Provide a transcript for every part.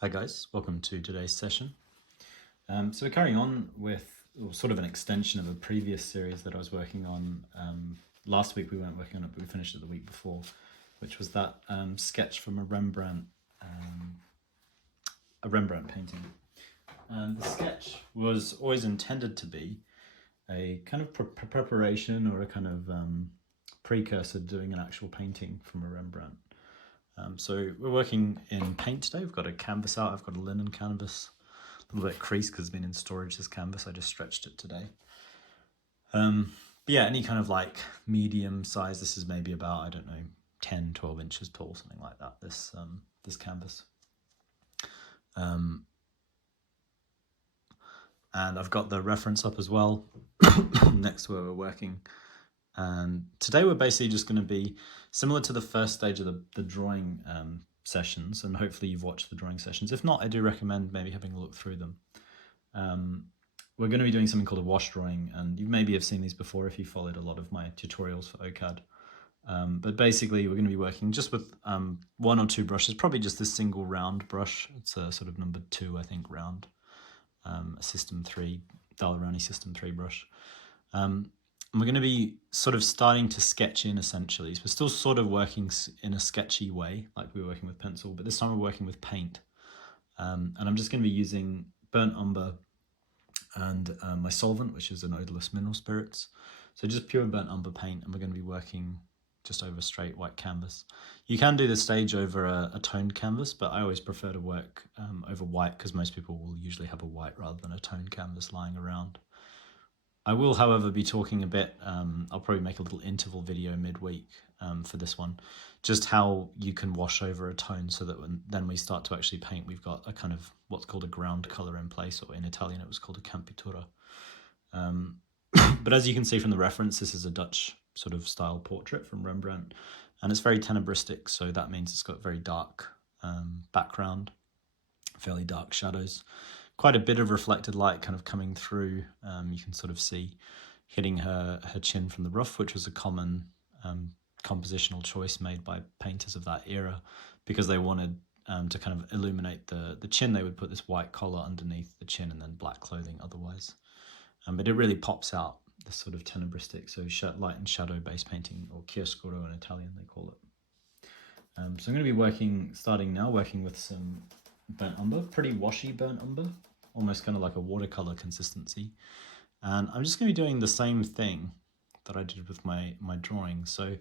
Hi guys, welcome to today's session. So we're carrying on with sort of an extension of a previous series that I was working on. Last week we weren't working on it, but we finished it the week before, which was that sketch from a Rembrandt painting. And the sketch was always intended to be a kind of preparation or a kind of precursor to doing an actual painting from a Rembrandt. So we're working in paint today. We've got a canvas out. I've got a linen canvas, a little bit creased because it's been in storage, this canvas. I just stretched it today. But yeah, any kind of like medium size. This is maybe about, I don't know, 10, 12 inches tall, something like that, this canvas. And I've got the reference up as well next to where we're working. And today we're basically just going to be similar to the first stage of the drawing sessions, and hopefully you've watched the drawing sessions. If not, I do recommend maybe having a look through them. We're going to be doing something called a wash drawing, and you maybe have seen these before if you followed a lot of my tutorials for OCAD. But basically we're going to be working just with one or two brushes, probably just this single round brush. It's a sort of number 2, I think, round, a System 3, Dalerani System 3 brush. And we're going to be sort of starting to sketch in essentially. So we're still sort of working in a sketchy way, like we were working with pencil, but this time we're working with paint. And I'm just going to be using burnt umber and my solvent, which is an odourless mineral spirits. So just pure burnt umber paint, and we're going to be working just over straight white canvas. You can do the stage over a toned canvas, but I always prefer to work over white because most people will usually have a white rather than a toned canvas lying around. I will, however, be talking a bit, I'll probably make a little interval video midweek for this one, just how you can wash over a tone so that then we start to actually paint, we've got a kind of what's called a ground colour in place, or in Italian it was called a campitura. But as you can see from the reference, this is a Dutch sort of style portrait from Rembrandt, and it's very tenebristic, so that means it's got very dark background, fairly dark shadows. Quite a bit of reflected light kind of coming through. You can sort of see hitting her chin from the roof, which was a common compositional choice made by painters of that era, because they wanted to kind of illuminate the chin. They would put this white collar underneath the chin and then black clothing otherwise. But it really pops out, this sort of tenebristic, so light and shadow based painting, or chiaroscuro in Italian they call it. So I'm going to be starting now with some burnt umber, pretty washy burnt umber, almost kind of like a watercolor consistency. And I'm just going to be doing the same thing that I did with my drawing. So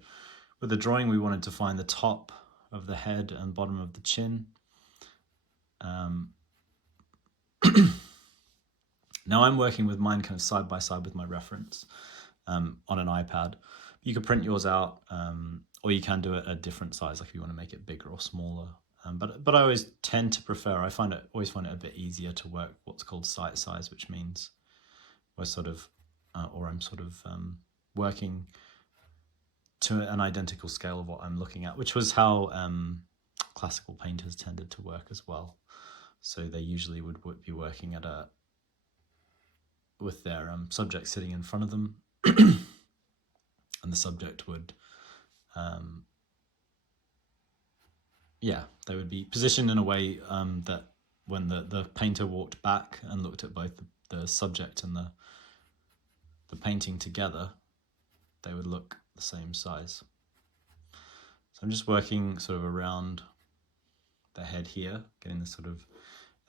with the drawing, we wanted to find the top of the head and bottom of the chin. Now I'm working with mine kind of side by side with my reference on an iPad. You could print yours out, or you can do it a different size, like if you want to make it bigger or smaller. But I always tend to prefer, always find it a bit easier to work what's called sight size, which means I'm sort of working to an identical scale of what I'm looking at, which was how classical painters tended to work as well. So they usually would be working with their subject sitting in front of them, and the subject would they would be positioned in a way that when the painter walked back and looked at both the subject and the painting together, they would look the same size. So I'm just working sort of around the head here, getting this sort of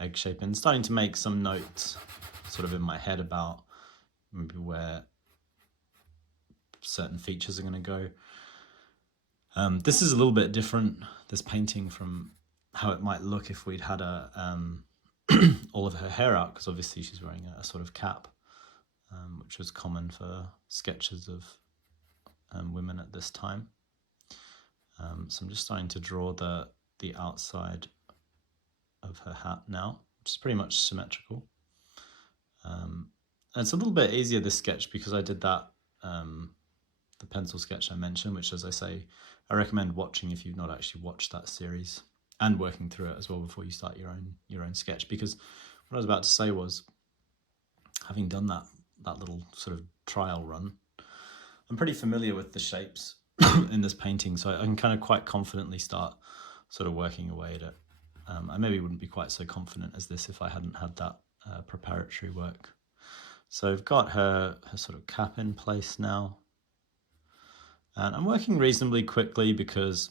egg shape and starting to make some notes sort of in my head about maybe where certain features are going to go. This is a little bit different, this painting, from how it might look if we'd had all of her hair out, because obviously she's wearing a sort of cap, which was common for sketches of women at this time. So I'm just starting to draw the outside of her hat now, which is pretty much symmetrical. And it's a little bit easier, this sketch, because I did that the pencil sketch I mentioned, which, as I say, I recommend watching if you've not actually watched that series, and working through it as well before you start your own sketch. Because what I was about to say was, having done that little sort of trial run, I'm pretty familiar with the shapes in this painting, so I can kind of quite confidently start sort of working away at it. I maybe wouldn't be quite so confident as this if I hadn't had that preparatory work. So I've got her sort of cap in place now. And I'm working reasonably quickly because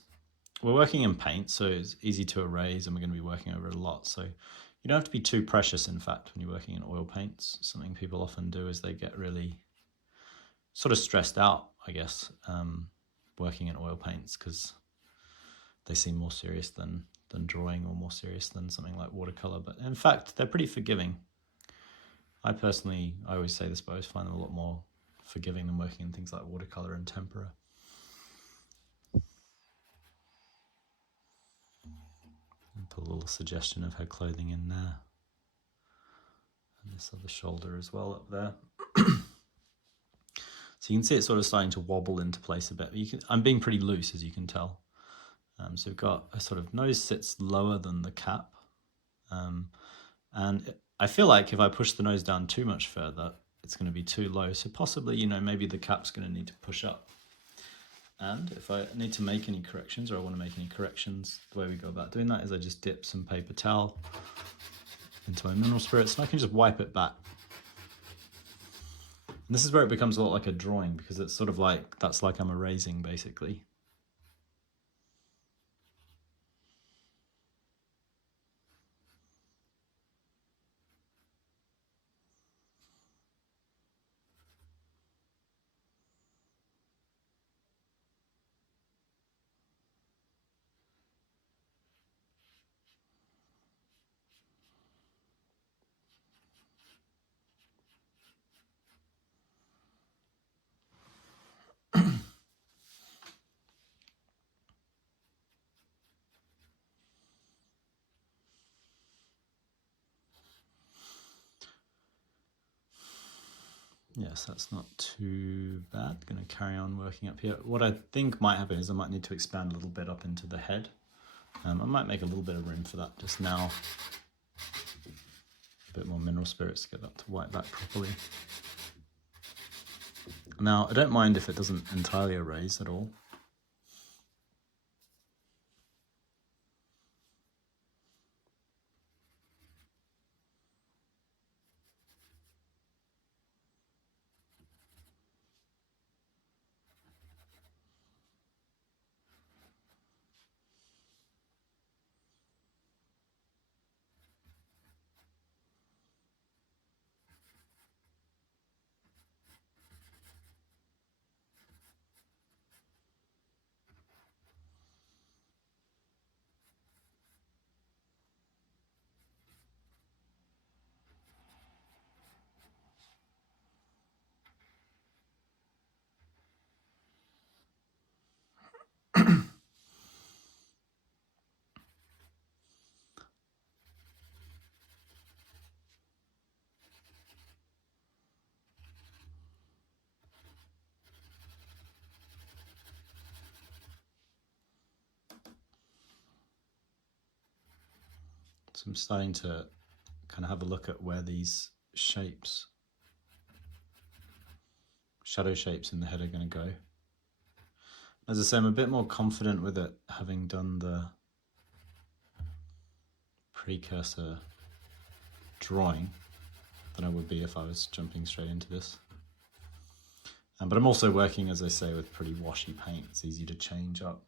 we're working in paint, so it's easy to erase and we're going to be working over it a lot. So you don't have to be too precious, in fact, when you're working in oil paints. Something people often do is they get really sort of stressed out, I guess, working in oil paints because they seem more serious than drawing or more serious than something like watercolor. But in fact, they're pretty forgiving. I always say this, but I always find them a lot more forgiving than working in things like watercolor and tempera. And put a little suggestion of her clothing in there. And this other shoulder as well up there. So you can see it's sort of starting to wobble into place a bit. I'm being pretty loose, as you can tell. So we've got a sort of nose sits lower than the cap. And I feel like if I push the nose down too much further, it's going to be too low. So possibly, maybe the cap's going to need to push up. And if I need to make any corrections, or I want to make any corrections, the way we go about doing that is I just dip some paper towel into my mineral spirits and I can just wipe it back. And this is where it becomes a lot like a drawing, because it's sort of like, that's like I'm erasing basically. Yes, that's not too bad. Going to carry on working up here. What I think might happen is I might need to expand a little bit up into the head. I might make a little bit of room for that just now. A bit more mineral spirits to get that to white back properly. Now, I don't mind if it doesn't entirely erase at all. So I'm starting to kind of have a look at where these shapes, shadow shapes in the head are going to go. As I say, I'm a bit more confident with it having done the precursor drawing than I would be if I was jumping straight into this. But I'm also working, as I say, with pretty washy paint. It's easy to change up.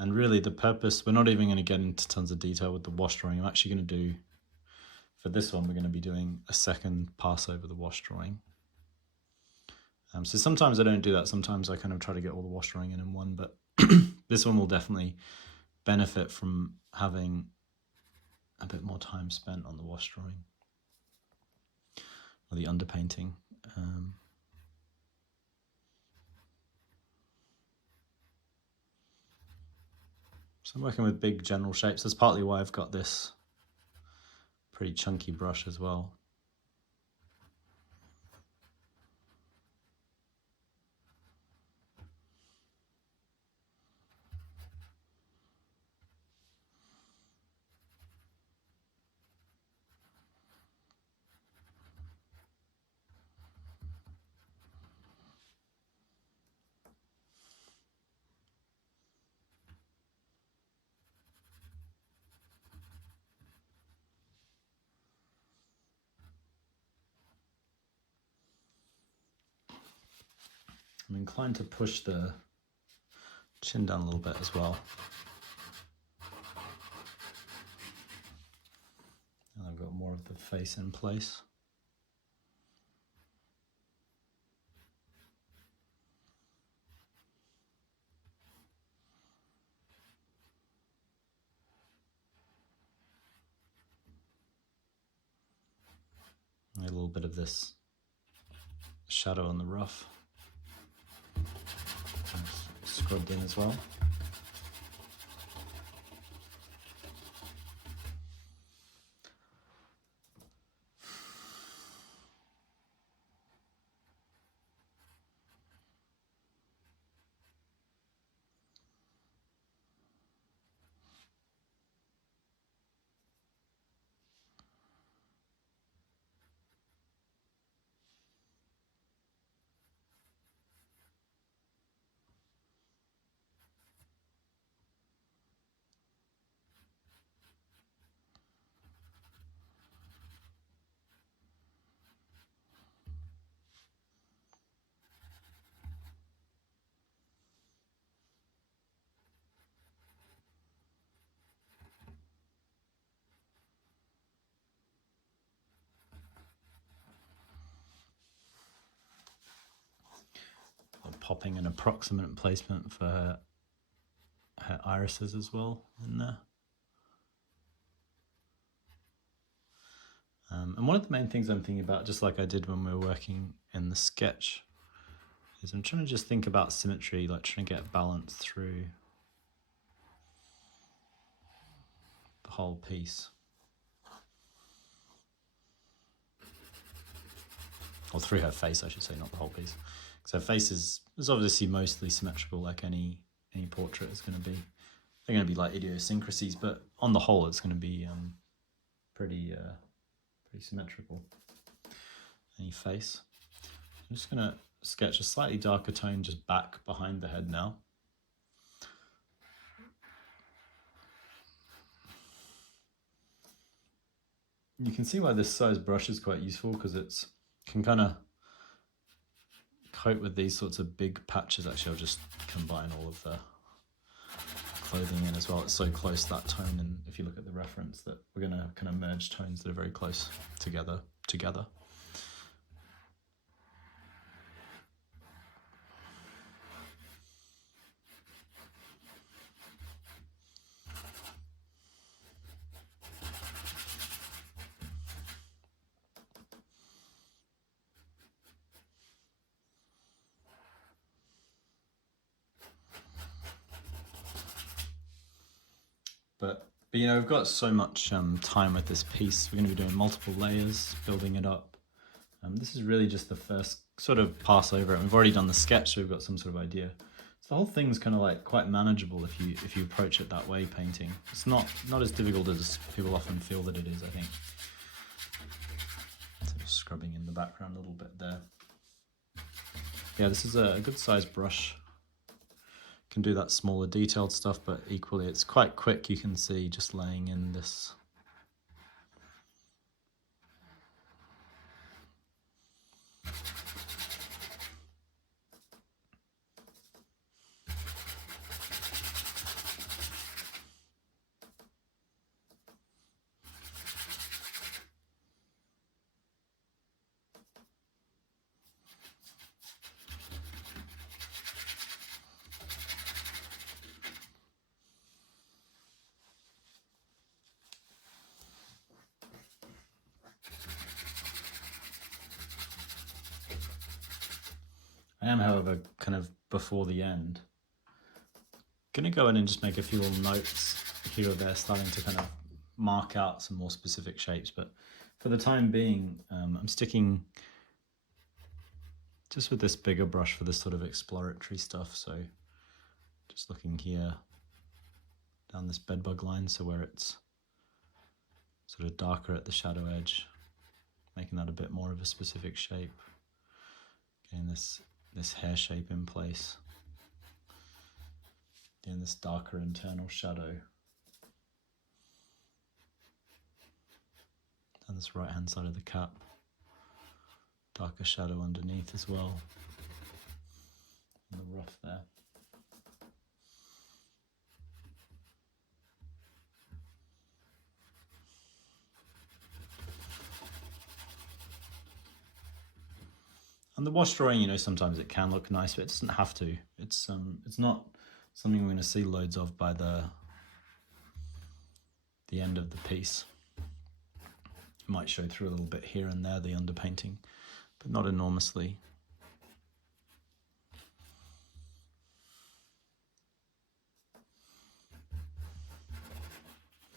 And really the purpose, we're not even going to get into tons of detail with the wash drawing. I'm actually going to do, for this one, we're going to be doing a second pass over the wash drawing. So sometimes I don't do that. Sometimes I kind of try to get all the wash drawing in one, but this one will definitely benefit from having a bit more time spent on the wash drawing or the underpainting. So I'm working with big general shapes. That's partly why I've got this pretty chunky brush as well. I'm inclined to push the chin down a little bit as well. And I've got more of the face in place. A little bit of this shadow on the ruff. Scrubbed in as well. Popping an approximate placement for her irises as well in there. And one of the main things I'm thinking about, just like I did when we were working in the sketch, is I'm trying to just think about symmetry, like trying to get balance through the whole piece. Or through her face, I should say, not the whole piece. Because her face is obviously mostly symmetrical, like any portrait is going to be. They're going to be like idiosyncrasies, but on the whole, it's going to be pretty symmetrical. Any face. I'm just going to sketch a slightly darker tone just back behind the head now. You can see why this size brush is quite useful, because it can kind of coat with these sorts of big patches. Actually, I'll just combine all of the clothing in as well. It's so close, that tone, and if you look at the reference, that we're going to kind of merge tones that are very close together. But you know, we've got so much time with this piece. We're going to be doing multiple layers, building it up. This is really just the first sort of pass over it. We've already done the sketch, so we've got some sort of idea. So the whole thing's kind of like quite manageable if you approach it that way, painting. It's not as difficult as people often feel that it is, I think. So just scrubbing in the background a little bit there. Yeah, this is a good sized brush. Can do that smaller detailed stuff, but equally it's quite quick, you can see, just laying in this. I am, however, kind of before the end, gonna go in and just make a few little notes here or there, starting to kind of mark out some more specific shapes. But for the time being, I'm sticking just with this bigger brush for this sort of exploratory stuff. So just looking here down this bedbug line, so where it's sort of darker at the shadow edge, making that a bit more of a specific shape. Getting this hair shape in place. Getting this darker internal shadow. And this right hand side of the cap. Darker shadow underneath as well. in the rough there. And the wash drawing, you know, sometimes it can look nice, but it doesn't have to. It's not something we're going to see loads of by the end of the piece. It might show through a little bit here and there, the underpainting, but not enormously.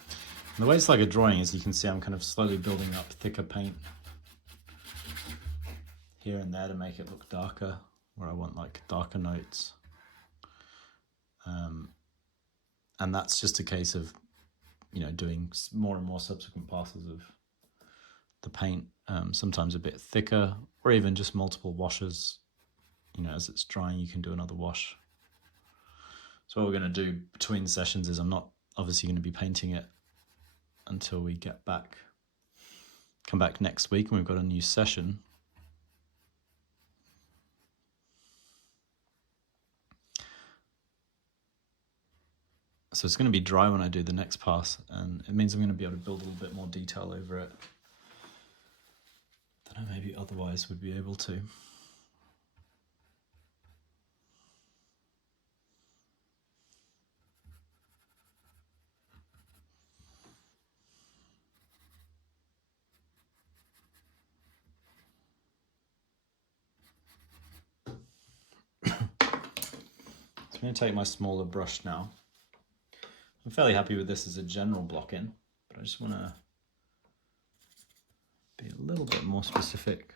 And the way it's like a drawing is, you can see I'm kind of slowly building up thicker paint here and there to make it look darker, where I want like darker notes. And that's just a case of, you know, doing more and more subsequent passes of the paint, sometimes a bit thicker, or even just multiple washes. You know, as it's drying, you can do another wash. So what we're going to do between sessions is, I'm not obviously going to be painting it until we come back next week and we've got a new session. So it's going to be dry when I do the next pass, and it means I'm going to be able to build a little bit more detail over it than I maybe otherwise would be able to. So I'm going to take my smaller brush now. I'm fairly happy with this as a general block in, but I just want to be a little bit more specific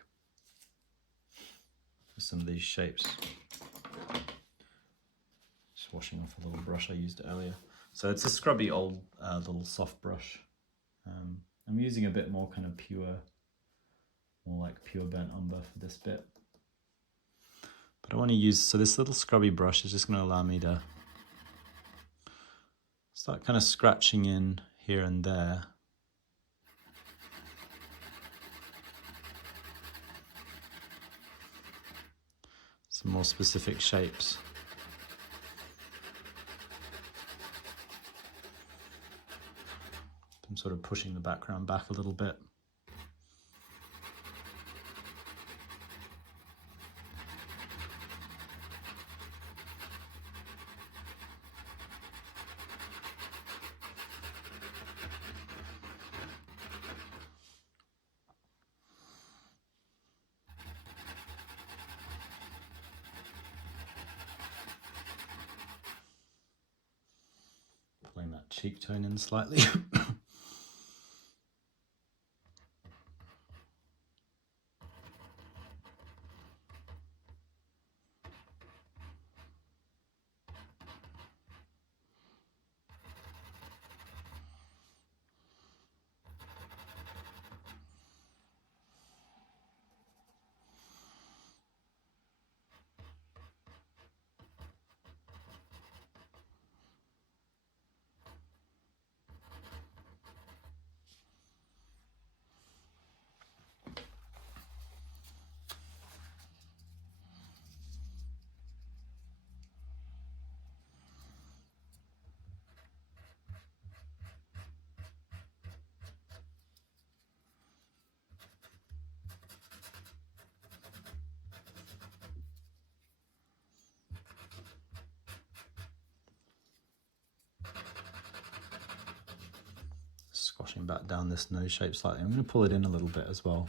with some of these shapes. Just washing off a little brush I used earlier. So it's a scrubby old little soft brush. I'm using a bit more kind of pure, more like pure burnt umber for this bit. But I want to use, so this little scrubby brush is just going to allow me to start kind of scratching in here and there. Some more specific shapes. I'm sort of pushing the background back a little bit. Pulling that cheek tone in slightly. Squashing back down this nose shape slightly. I'm going to pull it in a little bit as well.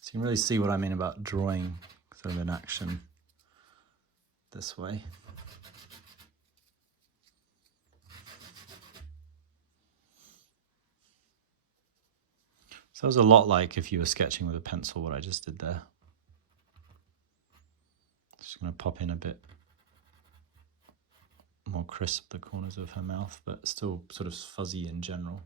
So you can really see what I mean about drawing sort of in action this way. So Feels a lot like if you were sketching with a pencil, what I just did there. Just going to pop in a bit more crisp the corners of her mouth, but still sort of fuzzy in general.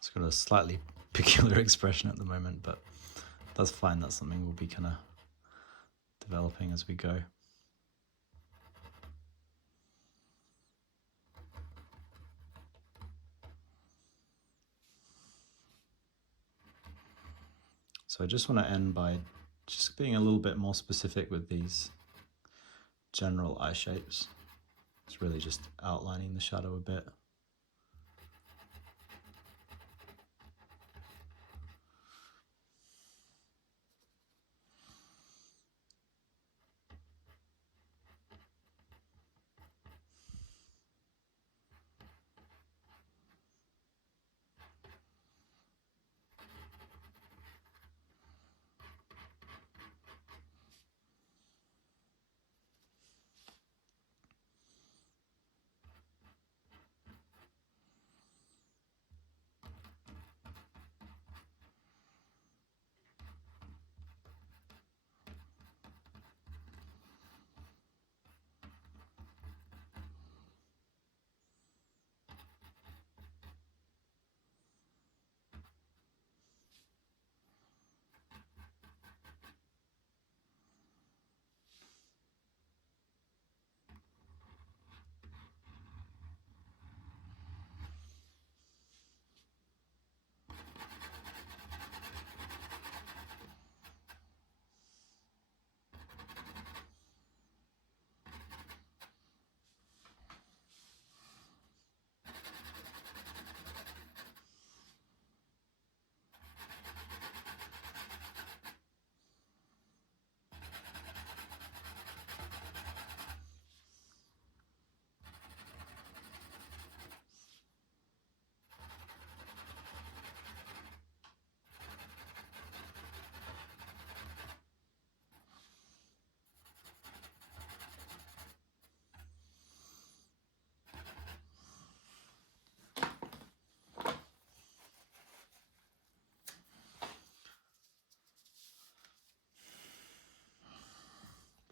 It's got a slightly peculiar expression at the moment, but that's fine. That's something we'll be kind of developing as we go. So I just want to end by just being a little bit more specific with these general eye shapes. It's really just outlining the shadow a bit.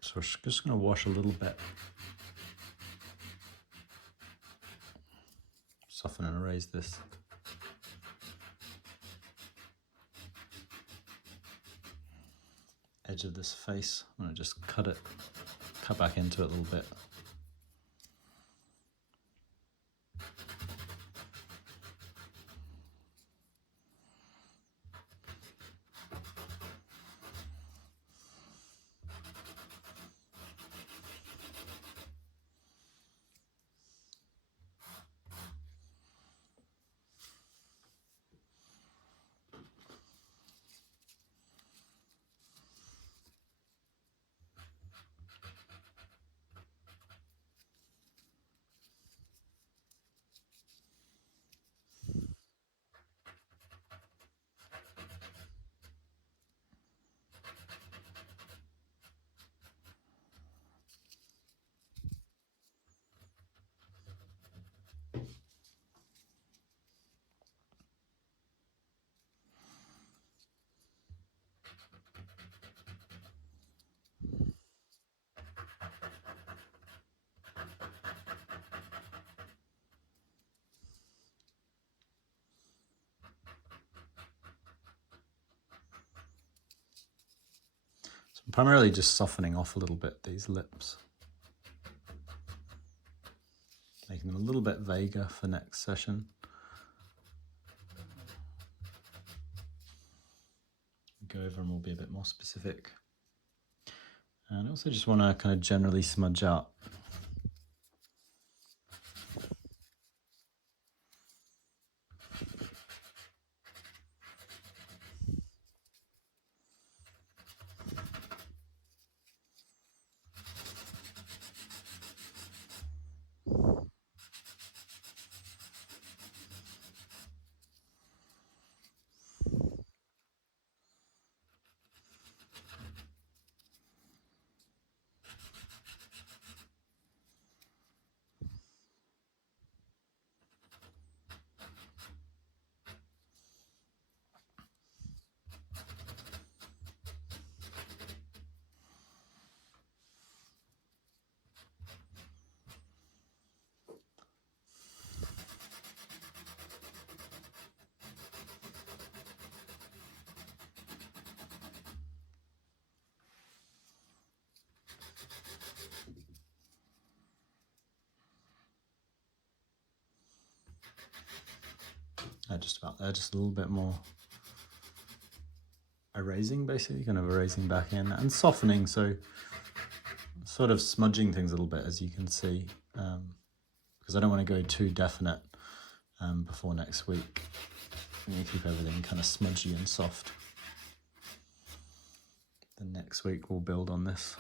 So we're just going to wash a little bit. Soften and erase this. Edge of this face. I'm going to just cut back into it a little bit. primarily just softening off a little bit these lips, making them a little bit vaguer for next session. Go over and we'll be a bit more specific. And I also just want to kind of generally smudge out. Just about there, just a little bit more erasing, basically, kind of erasing back in and softening, so sort of smudging things a little bit, as you can see, because I don't want to go too definite before next week. I'm going to keep everything kind of smudgy and soft. Then next week we'll build on this.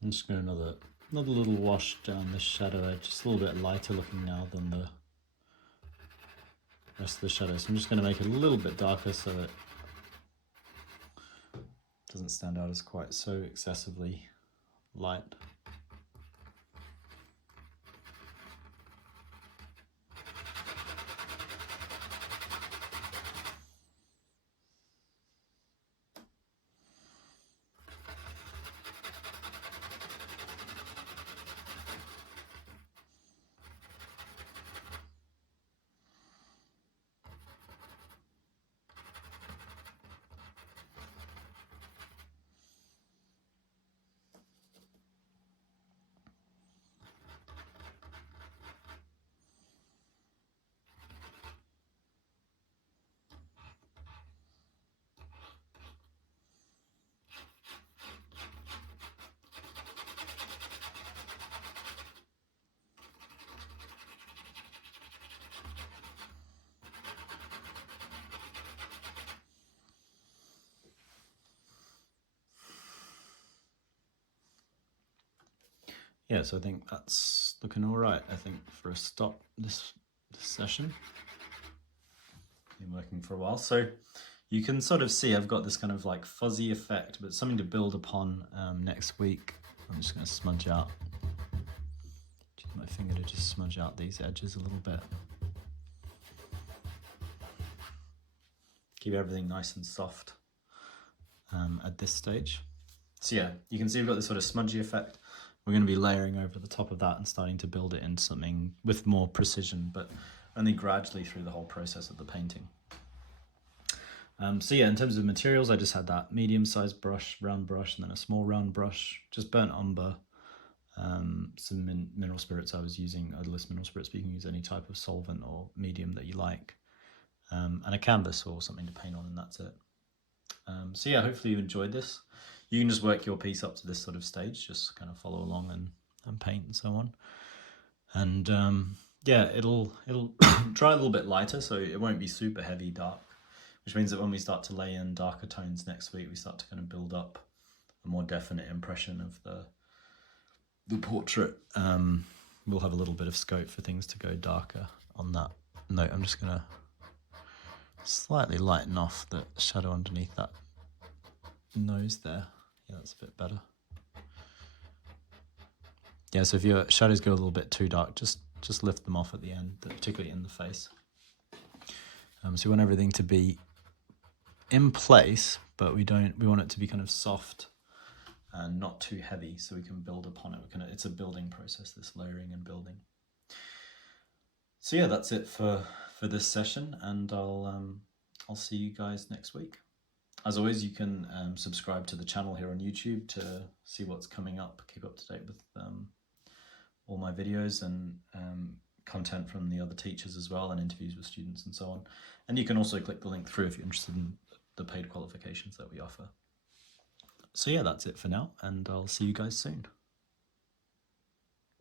I'm just going another little wash down this shadow edge, just a little bit lighter looking now than the rest of the shadow. So I'm just going to make it a little bit darker so it doesn't stand out as quite so excessively light. Yeah, so I think that's looking all right, I think, for a stop this session. Been working for a while. So you can sort of see I've got this kind of like fuzzy effect, but something to build upon next week. I'm just going to smudge out. Use my finger to just smudge out these edges a little bit. Keep everything nice and soft at this stage. So yeah, you can see we've got this sort of smudgy effect. We're going to be layering over the top of that and starting to build it into something with more precision, but only gradually through the whole process of the painting. So yeah, in terms of materials, I just had that medium-sized brush, round brush, and then a small round brush, just burnt umber, some mineral spirits I was using, odourless mineral spirits, but you can use any type of solvent or medium that you like, and a canvas or something to paint on, and that's it. So yeah, hopefully you enjoyed this. You can just work your piece up to this sort of stage, just kind of follow along and paint and so on. And yeah, it'll dry a little bit lighter, so it won't be super heavy dark, which means that when we start to lay in darker tones next week, we start to kind of build up a more definite impression of the portrait. We'll have a little bit of scope for things to go darker on that note. I'm just gonna slightly lighten off the shadow underneath that nose there. Yeah, that's a bit better. Yeah, so if your shadows go a little bit too dark, just lift them off at the end, particularly in the face. So we want everything to be in place, but we want it to be kind of soft and not too heavy, so we can build upon it. It's a building process, this layering and building. So yeah, that's it for this session, and I'll see you guys next week. As always, you can subscribe to the channel here on YouTube to see what's coming up, keep up to date with all my videos and content from the other teachers as well, and interviews with students and so on. And you can also click the link through if you're interested in the paid qualifications that we offer. So yeah, that's it for now, and I'll see you guys soon.